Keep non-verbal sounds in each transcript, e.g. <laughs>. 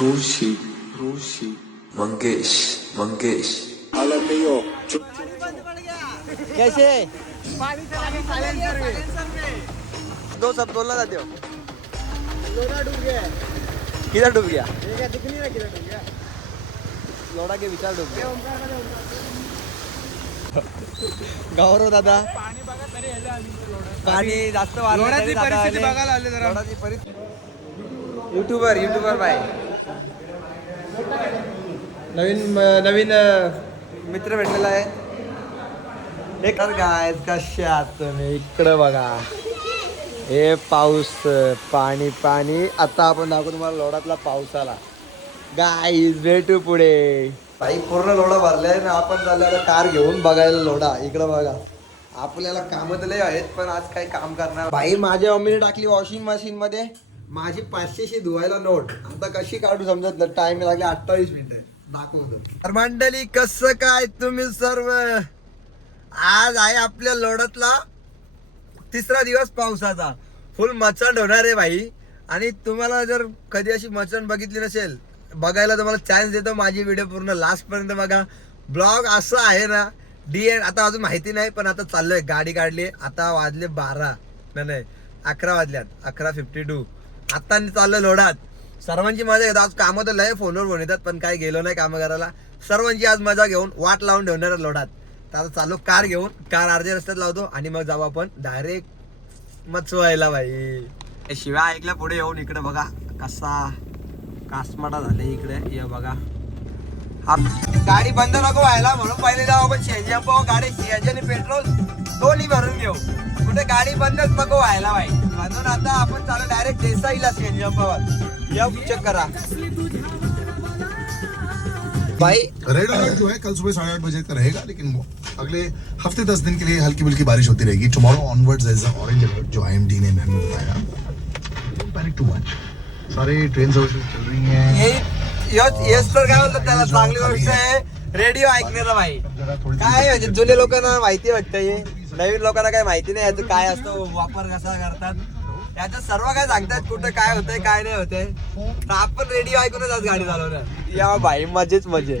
Roshi, Roshi, Mangesh, Mangesh. कैसे? दो सब बोलना चाहते हो। किधर डूब गया? लोड़ा के विचार डूब गया। गौरव दादा। पाणी जास्त वाढलं तरी दादा आले. लोणाची परिस्थिती युट्यूबर युट्यूबर बाय. नवीन नवीन मित्र भेटलेला आहे. एक काय कशा आहात तुम्ही? इकडं बघा. हे पाऊस पाणी पाणी. आता आपण दाखवू तुम्हाला लोडातला पाऊस आला गाईज भेटू पुढे. काही पूर्ण लोडा भरले ना आपण चाललो कार घेऊन बघायला लोडा. इकडं बघा. आपल्याला कामं तर लय आहेत पण आज काही काम करणार. बाई माझ्या मम्मीने टाकली वॉशिंग मशीन मध्ये. माझी पाचशेशी धुवायला नोट. आता कशी काढू समजत ना टाइम लागले अठ्ठावीस मिनिट दाखवतो तर मंडळी कसं काय तुम्ही सर्व? आज आहे आपल्या लोडातला तिसरा दिवस पावसाचा. फुल मचंड होणार आहे भाई. आणि तुम्हाला जर कधी अशी मचंड बघितली नसेल बघायला तुम्हाला चान्स देतो माझी व्हिडिओ पूर्ण लास्ट पर्यंत बघा. ब्लॉग असं आहे ना डी एन आता अजून माहिती नाही पण आता चाललोय. गाडी काढली आता वाजले बारा. नाही नाही अकरा वाजल्यात. अकरा फिफ्टी टू आता चाललं लोढात सर्वांची मजा घेतो आज कामं तर लय फोनवर फोन येतात पण काय गेलो नाही कामं करायला सर्वांची आज मजा घेऊन वाट लावून ठेवणार लोडात. लोढात तर आता चालू कार घेऊन कार अर्ध्या रस्त्यात लावतो आणि मग जाऊ आपण डायरेक्ट मचवायला भाई हे शिव्या ऐकल्या पुढे येऊन इकडे बघा कसा कासमाटा झाले इकडे. ये बघा. गाडी बंद नको व्हायला म्हणून पहिले जाऊ आपण सीएनजी पाहू गाडी सीएनजी आणि पेट्रोल दोन्ही भरून घेऊ. कुठे गाडी बंदच नको व्हायला भाई म्हणून आता आपण चालू डायरेक्ट देसाईला सीएनजी पंपावर या चेक करा. भाई रेड अलर्ट जो है कल सुबह साढ़े आठ बजे का रहेगा लेकिन वो अगले हफ़्ते दस दिन के लिए हल्की बुल्की बारिश होती रहेगी। Tomorrow onwards as orange alert जो आईएमडी ने हमें बताया। पैनिक टू मच सारे ट्रेन सर्विसेज़ चल रही हैं। हे हेच तर काय म्हणतात त्याला? चांगली गोष्ट आहे. रेडिओ ऐकण्याचा भाई. काय म्हणजे जुने लोकांना माहिती वाटतं हे. नवीन लोकांना काय माहिती नाही याचं काय असतं वापर कसा करतात. याचं सर्व काय सांगतात कुठं काय होतंय काय नाही होतंय. तर आपण रेडिओ ऐकूनच आज गाडी चालवणार. या भाई मजेच मजे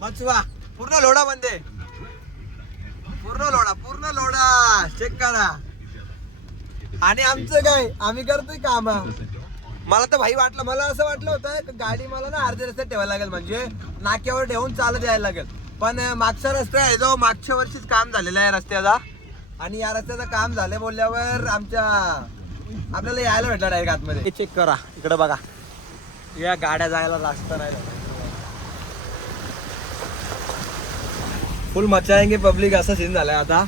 मचवा पूर्ण लोडा बंदे पूर्ण लोडा पूर्ण लोडा. चेक करा. आणि आमचं काय? आम्ही करतोय काम. मला तर भाई वाटलं. मला असं वाटलं होतं की गाडी मला ना अर्ध्या रस्त्यात ठेवायला लागेल. म्हणजे नाक्यावर ठेवून चालत यायला लागेल. पण मागचा रस्ता आहे जो मागच्या वर्षीच काम झालेला आहे रस्त्याचा. आणि या रस्त्याचं काम झालं बोलल्यावर आमच्या आपल्याला यायला भेटलं डायरेक्ट आतमध्ये. चेक करा. इकडं बघा. या गाड्या जायला रस्ता नाही फुल मचाएंगे पब्लिक असं सीन झालंय आता.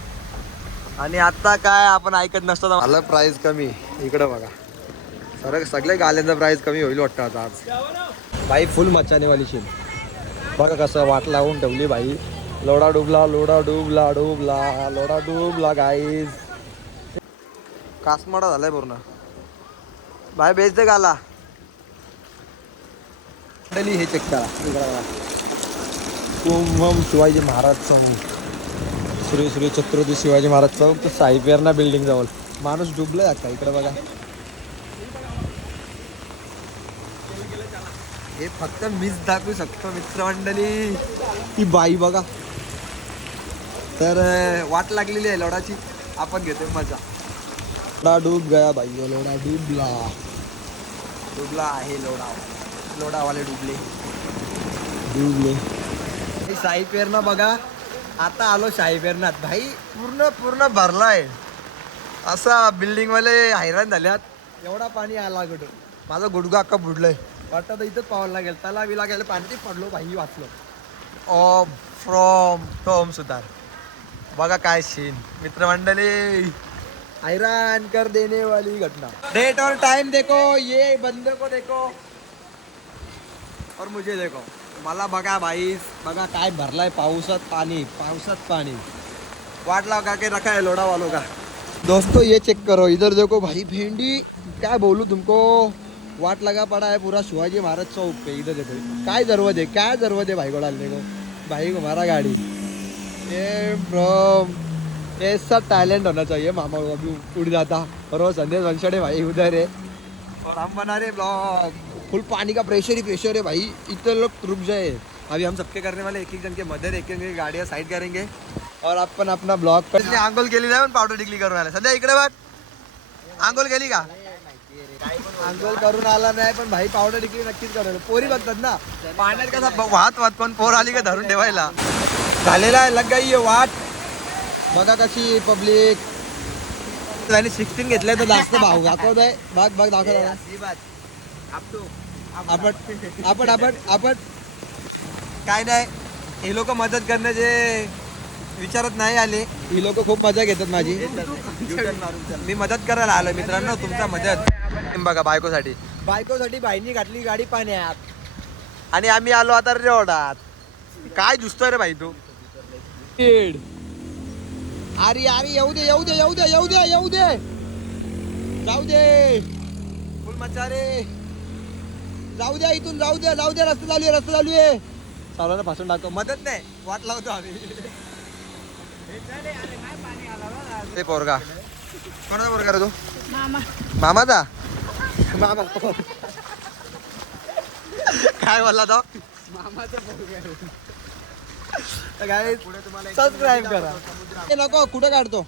आणि आता काय आपण ऐकत नसतो झालं प्राइस कमी. इकडे बघा. सर सगळे गाल्यांचा प्राइस कमी होईल वाटतं आता आज. बाई फुल मचाने वाली शेल बघा कसं वाट लावून ठेवली बाई लोडा डुबला लोडा डुबला डुबला लोडा डुबला गाईज कासमाडा झालाय पूर्ण. बाय बेच दे गाला. हे चेक करा. ओम ओम कुंभम शिवाजी महाराज चौक श्री श्री छत्रपती शिवाजी महाराज चौक तर साई बिल्डिंग जवळ. माणूस डुबला आता इकडे बघा. हे फक्त मीच दाखवू शकतो मित्रमंडळी. ती बाई बघा. तर वाट लागलेली आहे लोडाची. आपण घेतोय मजा. लोडा डूब गया बाई लोडा डुबला. डुबला आहे लोडा. लोडावाले डुबले. डुबले. शाही साई बघा. आता आलो शाही पेरणात भाई पूर्ण पूर्ण भरलाय. असा बिल्डिंगवाले हैराण झाल्यात एवढा पाणी आला कुठं? माझा गुडगा अक्का बुडलंय. वाटतं तर इथंच पावायला लागेल. त्याला बी लागेल पाणी पडलो भाई वाचलो. ऑ फ्रॉम टॉम सुधार बघा काय सीन मित्रमंडळी हैरान कर देने वाली घटना. डेट और टाइम देखो ये बंदे को देखो और मुझे देखो. मला बघा भाई बघा काय भरलाय पावसात पाणी पावसात पाणी. वाट का के रखा है लोड़ा वालों का? दोस्तों ये चेक करो. इधर देखो भाई भेंडी क्या बोलू तुमको? वाट लगा पड़ा है पूरा शिवाजी महाराज चौक पे इधर देखो। काय जरूरत है क्या जरूरत है भाई को डालने को? भाई को मारा गाड़ी। ये ब्रो सब टैलेंट होना चाहिए मामा को अभी उड़ जाता। और वो संदेश वंशड़े भाई उधर है। और हम बना रहे ब्लॉग फुल पानी का प्रेशर ही प्रेशर है भाई। इतने लोग रुक जाए। अभी हम सबके करने वाले एक एक जन के मदर एक एक गाड़ियाँ साइड करेंगे। और आपण अपना ब्लॉग कर आंघोळ केली नाही पण पावडर डिग्ली करून आला सध्या इकडे बघ। आंघोळ केली का? आंघोळ करून आला नाही पण भाई पावडर डिग्री नक्कीच करेल. पोरी बघतात ना? पाण्यात कसा वाहत वाहत पण पोर आली का धरून ठेवायला? झालेला आहे लग गई वाट. बघा कशी पब्लिक त्याने सिक्स्टीन घेतलंय तर जास्त भाव दाखवत आहे <laughs> बघ बघ दाखव. आपण आपण आपण आपण काय नाही. हे लोक मदत करण्याचे विचारत नाही आले. ही लोक खूप मजा घेतात माझी. मी मदत करायला आलो मित्रांनो तुमचा मदत. बघा बायकोसाठी. बायकोसाठी बाईंनी घातली गाडी पाण्यात. आणि आम्ही आलो आता रेवडात. काय दिसतोय रे भाई तू? अरे अरे येऊ दे येऊ दे येऊ दे येऊ दे येऊ दे. जाऊ दे. फुल मचा रे. जाऊ द्या इथून जाऊ द्या जाऊ द्या रस्ता चालू आहे रस्ता चालू आहे. चालवलं फासून टाकतो मदत नाही वाट लावतो आम्ही. ते पोरगा. कोणाचा पोरगा रे तू? मामा. मामाचा? <laughs> मामा. काय बोलला तो? सबस्क्राईब करा. हे नको कुठं काढतो?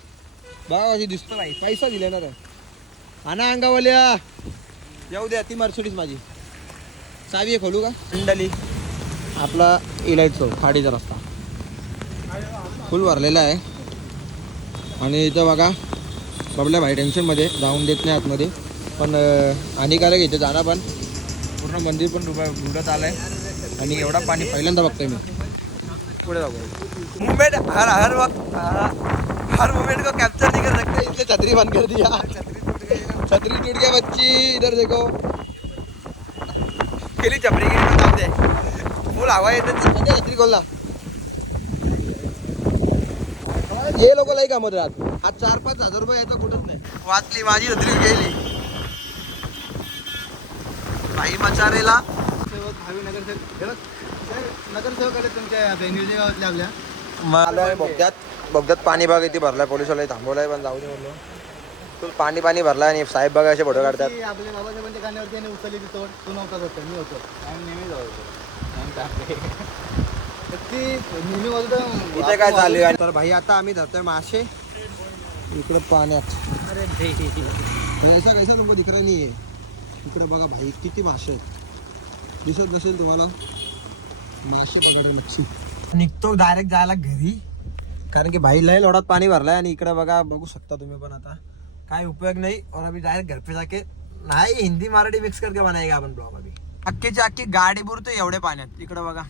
बघा कशी दिसतो भाई पैसा दिले ना रे. आणा अंगावाल्या. येऊ द्या ती मर्सिडीज माझी. चावी आहे खोलू का? मंडली. आपला इलाइट चौक खाडीचा रस्ता फुल भरलेला आहे. आणि इथं बघा बबल्या भाई टेन्शनमध्ये जाऊन देत नाही आतमध्ये. पण हानिकारक इथे जाणं पण. पूर्ण मंदिर पण डुबा डुबत आलं आहे आणि एवढा पाणी पहिल्यांदा बघतोय मी. पुढे जाऊ. मुवमेंट हर हर वक्त हर मुवमेंट को कैप्चर नहीं कर सकते इसलिए छतरी बंद कर दिया. छतरी टूट गया बच्ची. इधर देखो. केली चपरी गेली पण जाऊ दे. फुल हवा येते छत्री खोलला हे लोक लई कामत राहत आज चार पाच हजार रुपये येतं कुठंच नाही. वाचली माझी छत्री गेली. भाई मचारेला. नगरसेवक आले तुमच्या बेंगळूरच्या गावातल्या आपल्या. मला बोगद्यात बोगद्यात पाणी बघा किती भरलाय पोलिसवाला थांबवलाय पण जाऊ दे म्हणलो. फुल पाणी पाणी भरलाय आणि साहेब बघा असे फोटो काढतात. ती आपल्या बाबासाहेबांच्या यांनी उचलली ती तोड. तू नव्हताच होता मी होतो. आम्ही नेहमी जाऊ ती नेहमी बोलतो इथे काय चालू आहे? तर भाई आता आम्ही धरतोय मासे. इकडे पाण्यात. ऐसा कैसा तुमको दिख रहा नाही इकडे बघा भाई किती मासे आहेत. दिसत नसेल तुम्हाला? मासे पकडे नक्षी निघतो डायरेक्ट जायला घरी. कारण की भाई लय लोडात पाणी भरलाय आणि इकडे बघा बघू शकता तुम्ही पण आता. का उपयोग नहीं और अभी डायरेक्ट घर पे जाके नाही हिंदी मराठी मिक्स करके बनाएगा अपन ब्लॉग अभी. अख्खीची अख्खी गाडी बुडतो एवढ्या पाण्यात. इकडे बघा.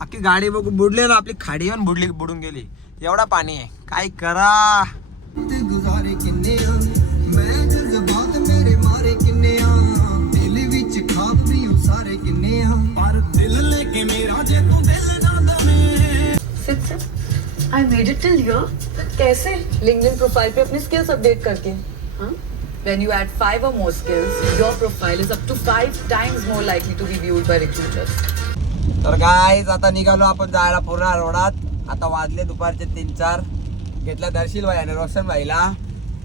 अक्की गाडी बघू बुडले ना आपली खाडी बुड़ी बुडली बुडून गेली. एवढा पाणी आहे. काय करा? सारे किन्ने पर दिल लेके मेरा जे तू दिल I made it till here कैसे लिंक्डइन प्रोफाइल पे अपनी स्किल्स अपडेट करके हाँ When you add five or more skills, your profile is up to five times more likely to be viewed by recruiters. तर गाईज आता निघालो आपण जायला पूर्ण रोडात आता वाजले दुपारचे तीन चार. घेतला दर्शील भाई आणि रोशन भाईला.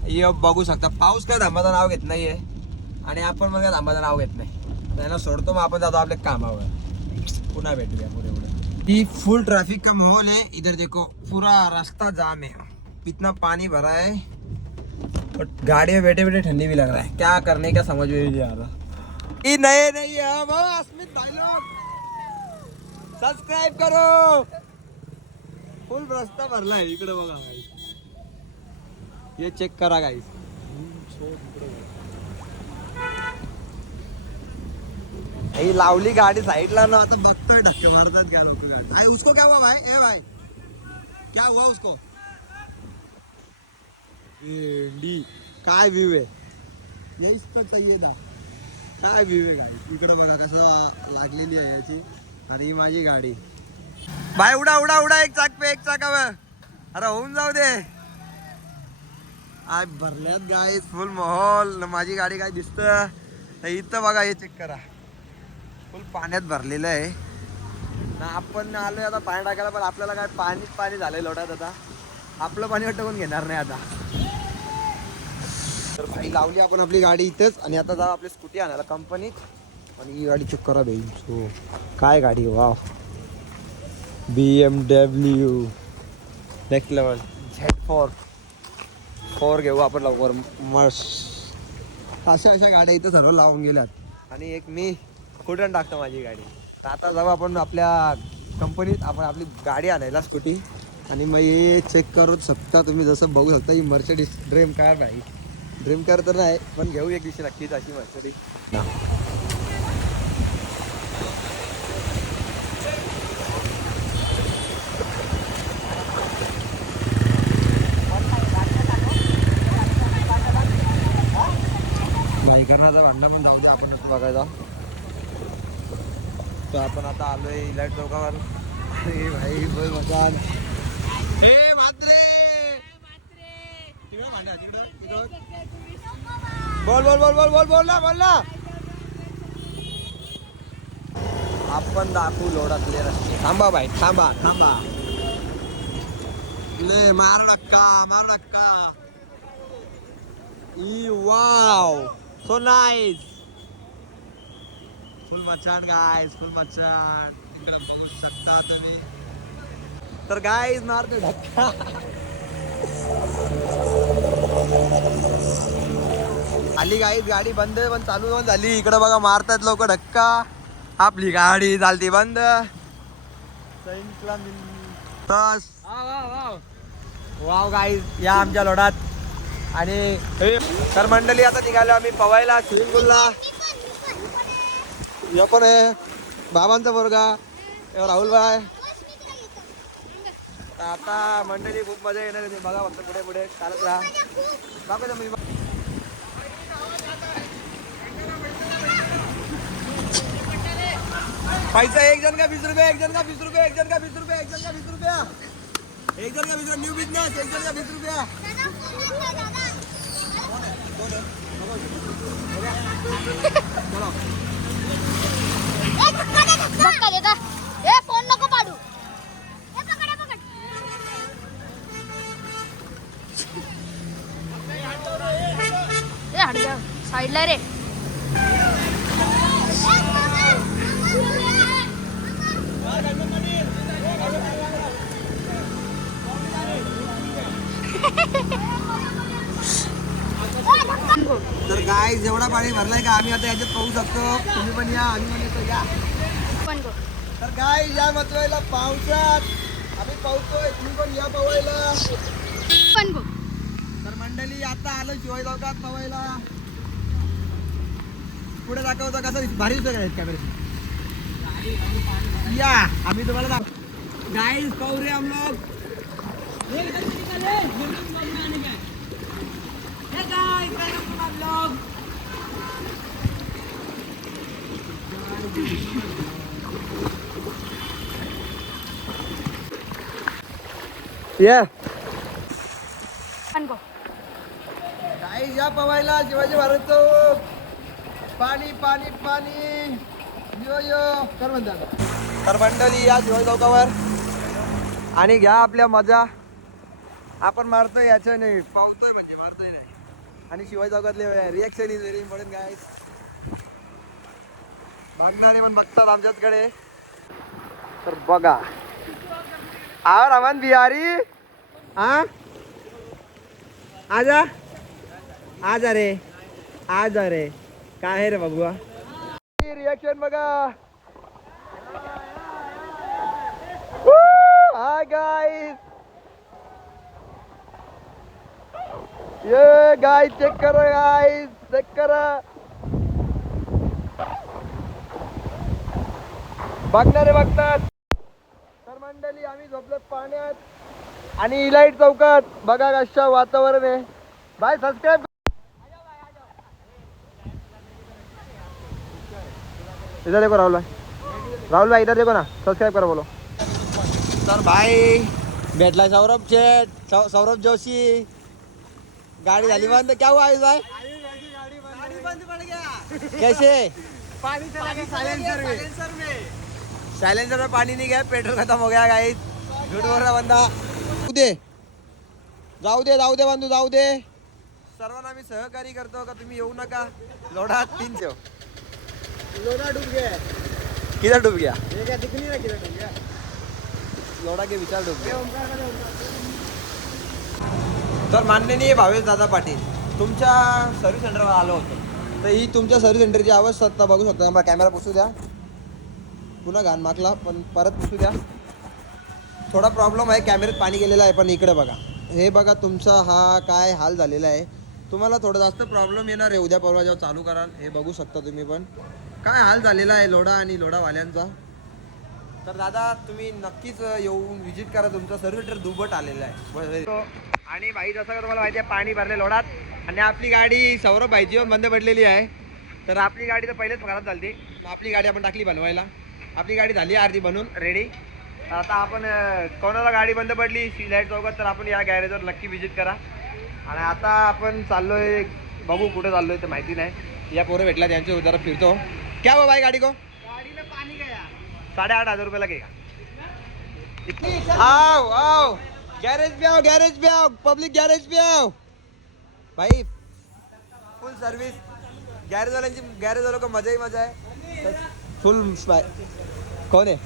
ये बघू शकता पाऊस काय थांबाचं नाव घेत नाहीये. आणि आपण पण काय थांबाचं नाव घेत नाही. त्यांना सोडतो मग आपण जातो आपल्या कामावर. पुन्हा भेटूया पुढे पुढे. ही फुल ट्रैफ़िक का माहौल है। इधर देखो, पूरा रास्ता जाम है। इतना पानी भरा है और गाड़ी में बैठे बैठे ठंडी भी लग रहा है। क्या करने का समझ में नहीं आ रहा। ये नए नहीं है वो अस्मित भाई लोग सबस्क्राईब करो। फुल रस्ता भरला आहे इकडे बघा. हे चेक करा गाईस ही लावली गाडी साईडला ना आता बघतोय धक्के मारतात क्या लोक भाई उसको क्या हुआ भाई? ए भाई. क्या हुआ उसको? एंडी काय व्यू आहे? यही इसका चाहिए था. काय व्ह्यू आहे गाडी? इकडे बघा कसं लागलेली आहे याची आणि ही माझी गाडी. बाय उडा उडा उडा एक चाक पे एक चाकावर. अरे होऊन जाऊ दे. आय भरल्यात गाय फुल माहोल. माझी गाडी काय दिसत? इथं बघा हे चेक करा. फुल पाण्यात भरलेलं आहे. ना आपण आहे आता पाणी टाकायला पण आपल्याला काय पाणीच पाणी झालंय लोटात आता. आपलं पाणी वाटतं कोण घेणार नाही आता. तर भाई लावली आपण आपली गाडी इथंच आणि आता जाऊ आपली स्कूटी आणायला कंपनीत. आणि ही गाडी चेक करा भाई सो हो. काय गाडी wow. B M W next level Z four four घेऊ आपण लवकर. मस्त. अशा अशा गाड्या इथं सर्व लावून गेल्यात. आणि एक मी. कुठून टाकतो माझी गाडी. तर आता जाऊ आपण आपल्या कंपनीत आपण आपली गाडी आणायला स्कूटी आणि मग हे चेक करू शकता तुम्ही जसं बघू शकता ही मर्चडीज ड्रीम कार नाही. ड्रीम कार तर नाही पण घेऊ एक दिवशी नक्कीच अशी मर्चडीज बाईकरणाचा भांडा पण जाऊ दे आपण बघायचा तर आपण आता आलोय इलाइट चौकावर. अरे भाई बोल मकान हे म्हात्रे! तिकडं तिकडं, बोल बोल बोल बोल बोल बोल ना बोल ना. आपण दाखवू लोडातले रस्ते. थांबा भाई थांबा थांबा. ले मार धक्का मार ई वाव. सो नाईस फुल मचान फुल मचान इकडे बघू शकता तुम्ही. तर गायस मारतो धक्का. आली गाईज गाडी बंद पण चालू पण झाली. इकडे बघा मारतात लोक धक्का. आपली गाडी चालती बंद. वाव गाईज या आमच्या लोडात. आणि तर मंडळी आता निघालो आम्ही पवायला स्विमिंग पूलला. ये पण आहे. बाबांचा बोरगा राहुल भाई. आता मंडळी खूप मजा येणार आहे. बघा फक्त पुढे पुढे. चालत राहा. दाखवतो मी. पैसा एक जण का वीस रुपये एक जण का वीस रुपये एक जण का वीस रुपये एक जण का वीस रुपया? एक जण का वीस रुपये? न्यू बिझनेस एक जण का बीस रुपया? धक्का देता ए फोन नको पाडू. ए पकड ए पकड. ए हट जा साईडला रे. तर गाय जेवढा पाणी भरलाय का? आम्ही आता याच्यात पाहू शकतो. तुम्ही पण या आम्ही पण येतो. या. तर काय या मतवायला पावसात. आम्ही पावतोय तुम्ही पण या पवायला. पण तर मंडळी आता आलो शिवाय चौकात पवायला. पुढे दाखवतो कसं भारी दिसतो काय कॅमेरा या आम्ही तुम्हाला दाख गाईस पाहू रे हम लोग या पण गो काही या पवायला शिवाजी महाराज चौक. पाणी पाणी पाणी. यो यो. कर म्हणतात. तर मंडळी या शिवाजी चौकावर. आणि घ्या आपल्या मजा. आपण मारतोय याच्या नाही. पावतोय म्हणजे मारतोय नाही. आणि Shivaji चौकातले reaction is very important guy बघणारे पण बघतात आमच्याचकडे. तर बघा. आवर अमन बिहारी. आ? आजा आजा रे. आजा रे. काय आहे रे बाबुआ रिॲक्शन बघा. हाय गाईस ये गाय चेक करा गाईस चेक करा. बघणारे बघतात तर मंडळी आम्ही झोपलो पाण्यात. आणि इलाईट चौकात बघा कशा वातावरण आहे. बाय सबस्क्राईब इधर देखो राहुल भाई. राहुल भाई इधर देखो ना. सब्सक्राइब करो बोलो. तर भाई भेटला सौरभ शेठ सौरभ जोशी. गाड़ी झाली बंद. क्या हुआ आयुष भाई? गाड़ी बंद पड़ गया कैसे? पानी चला गया साइलेंसर में साइलेंसर में पानी नहीं गया पेट्रोल खत्म हो गया गाइस झूठ बोल रहा बंदा. जाऊ दे. जाऊ दे जाऊ दे बंधू जाऊ दे. सर्वांना मी सहकार्य करतो का तुम्ही येऊ नका? लोढा तीन ठेव. लोना डूब गया. किधर डूब गया. ये क्या दिख नहीं रहा किधर डूब गया. लोढा के विचार डूब गया. तर माननीय भावेश दादा पाटील तुमच्या सर्व्हिस सेंटरवर आलो होतो. तर ही तुमच्या सर्व्हिस सेंटरची अवस्था बघू शकता. कॅमेरा पुसू द्या. पुन्हा घाण मागला पण परत पुसू द्या. थोडा प्रॉब्लेम आहे कॅमेऱ्यात पाणी गेलेलं आहे पण इकडे बघा. हे बघा तुमचा हा काय हाल झालेला आहे. तुम्हाला थोडं जास्त प्रॉब्लेम येणार आहे उद्या परवा जेव्हा चालू कराल हे बघू शकता तुम्ही पण. काय हाल झालेला आहे लोढा आणि लोढावाल्यांचा? तर दादा तुम्ही नक्कीच येऊन व्हिजिट करा. तुमचा सर्व्हिटर दुबट आलेला आहे. हो. आणि भाई जसं का तुम्हाला माहिती आहे पाणी भरले लोढात. आणि आपली गाडी सौरभ भाईजीवर बंद पडलेली आहे. तर आपली गाडी तर पहिलेच खराब झाली आपली गाडी आपण टाकली बनवायला. आपली गाडी झाली अर्धी बनवून रेडी आता आपण कोणाला गाडी बंद पडली लाइट चौकात तर आपण या गॅरेजवर नक्की व्हिजिट करा. आणि आता आपण चाललोय बघू कुठे चाललोय ते माहिती नाही. या पोरं भेटला त्यांच्या जरा फिरतो. क्या भाई गाडी को? साढ़े आठ हजार रुपये लगेगा आओ आओ. गैरेज पे आओ गैरेज पे आओ. पब्लिक गैरेज पे आओ. भाई फुल सर्विस गॅरेज वाल्यांची गॅरेज वालों का मजा ही मजा आहे फुल कोण आहे?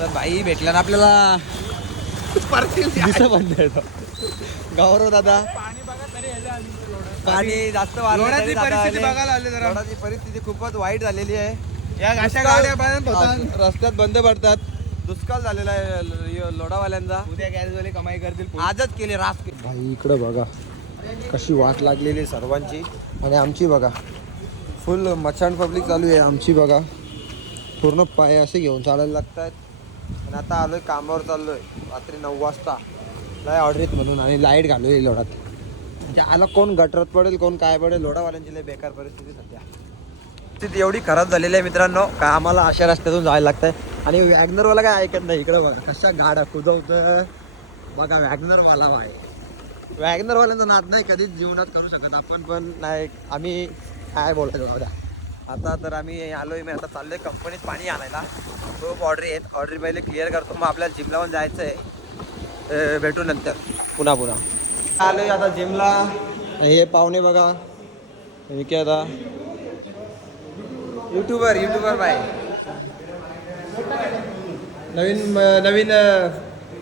तर भाई भेटला ना आपल्याला. गौरव दादा. पाणी जास्त परिस्थिती आले. बघायला आले जरा. लोणाची परिस्थिती खूपच वाईट झालेली आहे. या अशा दुष्काळ- गाड्या बंद होतात. रस्त्यात बंद पडतात. दुष्काळ झालेला आहे ल- य- लोढावाल्यांचा उद्या गॅरेजवाले कमाई करतील आजच केले रास भाई इकडं बघा. कशी वाट लागलेली सर्वांची. आणि आमची बघा. फुल मचाण पब्लिक चालू आहे आमची बघा. पूर्ण पाय असे घेऊन चालायला लागतात आणि आता आलोय कामावर चाललोय. रात्री नऊ वाजता. लय ऑर्डरीत म्हणून आणि लाइट घालू लोडात. म्हणजे आला कोण गटरत पडेल कोण काय पडेल लोडावाल्यांची लय बेकार परिस्थिती सध्या. स्थिती एवढी खराब झालेली आहे मित्रांनो का आम्हाला अशा रस्त्यातून जायला लागतंय. आणि वॅगनरवाला काय ऐकत नाही इकडं बघा कशा गाड्या कुजवतं बघा वॅगनरवाला बाय वॅगनरवाल्यांचा नाद नाही कधीच जीवनात करू शकत आपण पण नाही आम्ही काय बोलतो बघा आता तर आम्ही आलोय मी आता चाललोय कंपनीत पाणी आणायला. खूप ऑर्डर आहेत ऑर्डर पहिले क्लिअर करतो. मग आपल्याला जिमला पण जायचं आहे भेटू नंतर. पुन्हा पुन्हा. आलोय आता जिमला हे पाहुणे बघा. काय आता. युट्यूबर युट्यूबर बाय नवीन नवीन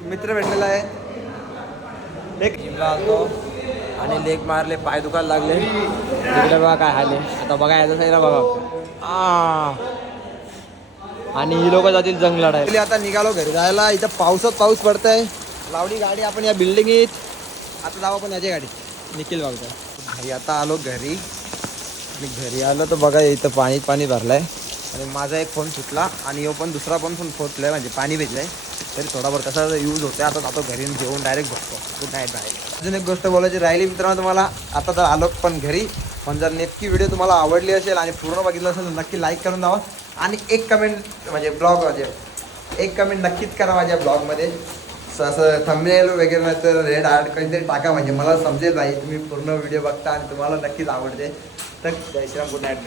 मित्र भेटलेला आहे. लेग जिमला आलतो. आणि लेग मारले पाय दुखायला लागले. तिकडे बघा काय आले आता बघा याचा साईडला बघा. आणि ही लोक जातील जंग आहे आता निघालो घरी जायला. इथं पावसात पाऊस पडतंय. लावली गाडी आपण या बिल्डिंगीत. आता जाऊ आपण याच्या गाडीत. निखिल बघतो भाई आता आलो घरी. मी घरी आलो तर बघा इथं पाणी पाणी भरलंय. आणि माझा एक फोन सुटला आणि यो पण दुसरा पण फोन फोटलाय म्हणजे पाणी भेटलंय. तरी थोडाफार कसा यूज होतो आता जातो घरी जेवून डायरेक्ट बसतो. गुड नाईट बाहेर अजून एक गोष्ट बोलायची राहिली मित्रांनो तुम्हाला आता तर आलो पण घरी. पण जर नेमकी व्हिडिओ तुम्हाला आवडली असेल आणि पूर्ण बघितलं असेल तर नक्की लाईक करून द्यावा आणि एक कमेंट म्हणजे ब्लॉग म्हणजे एक कमेंट नक्कीच करा माझ्या ब्लॉगमध्ये असं थंबनेल वगैरे नाही तर रेड आर्ट काहीतरी टाका म्हणजे मला समजेल नाही तुम्ही पूर्ण व्हिडिओ बघता आणि तुम्हाला नक्कीच आवडते. तर जय श्रीराम गुड नाईट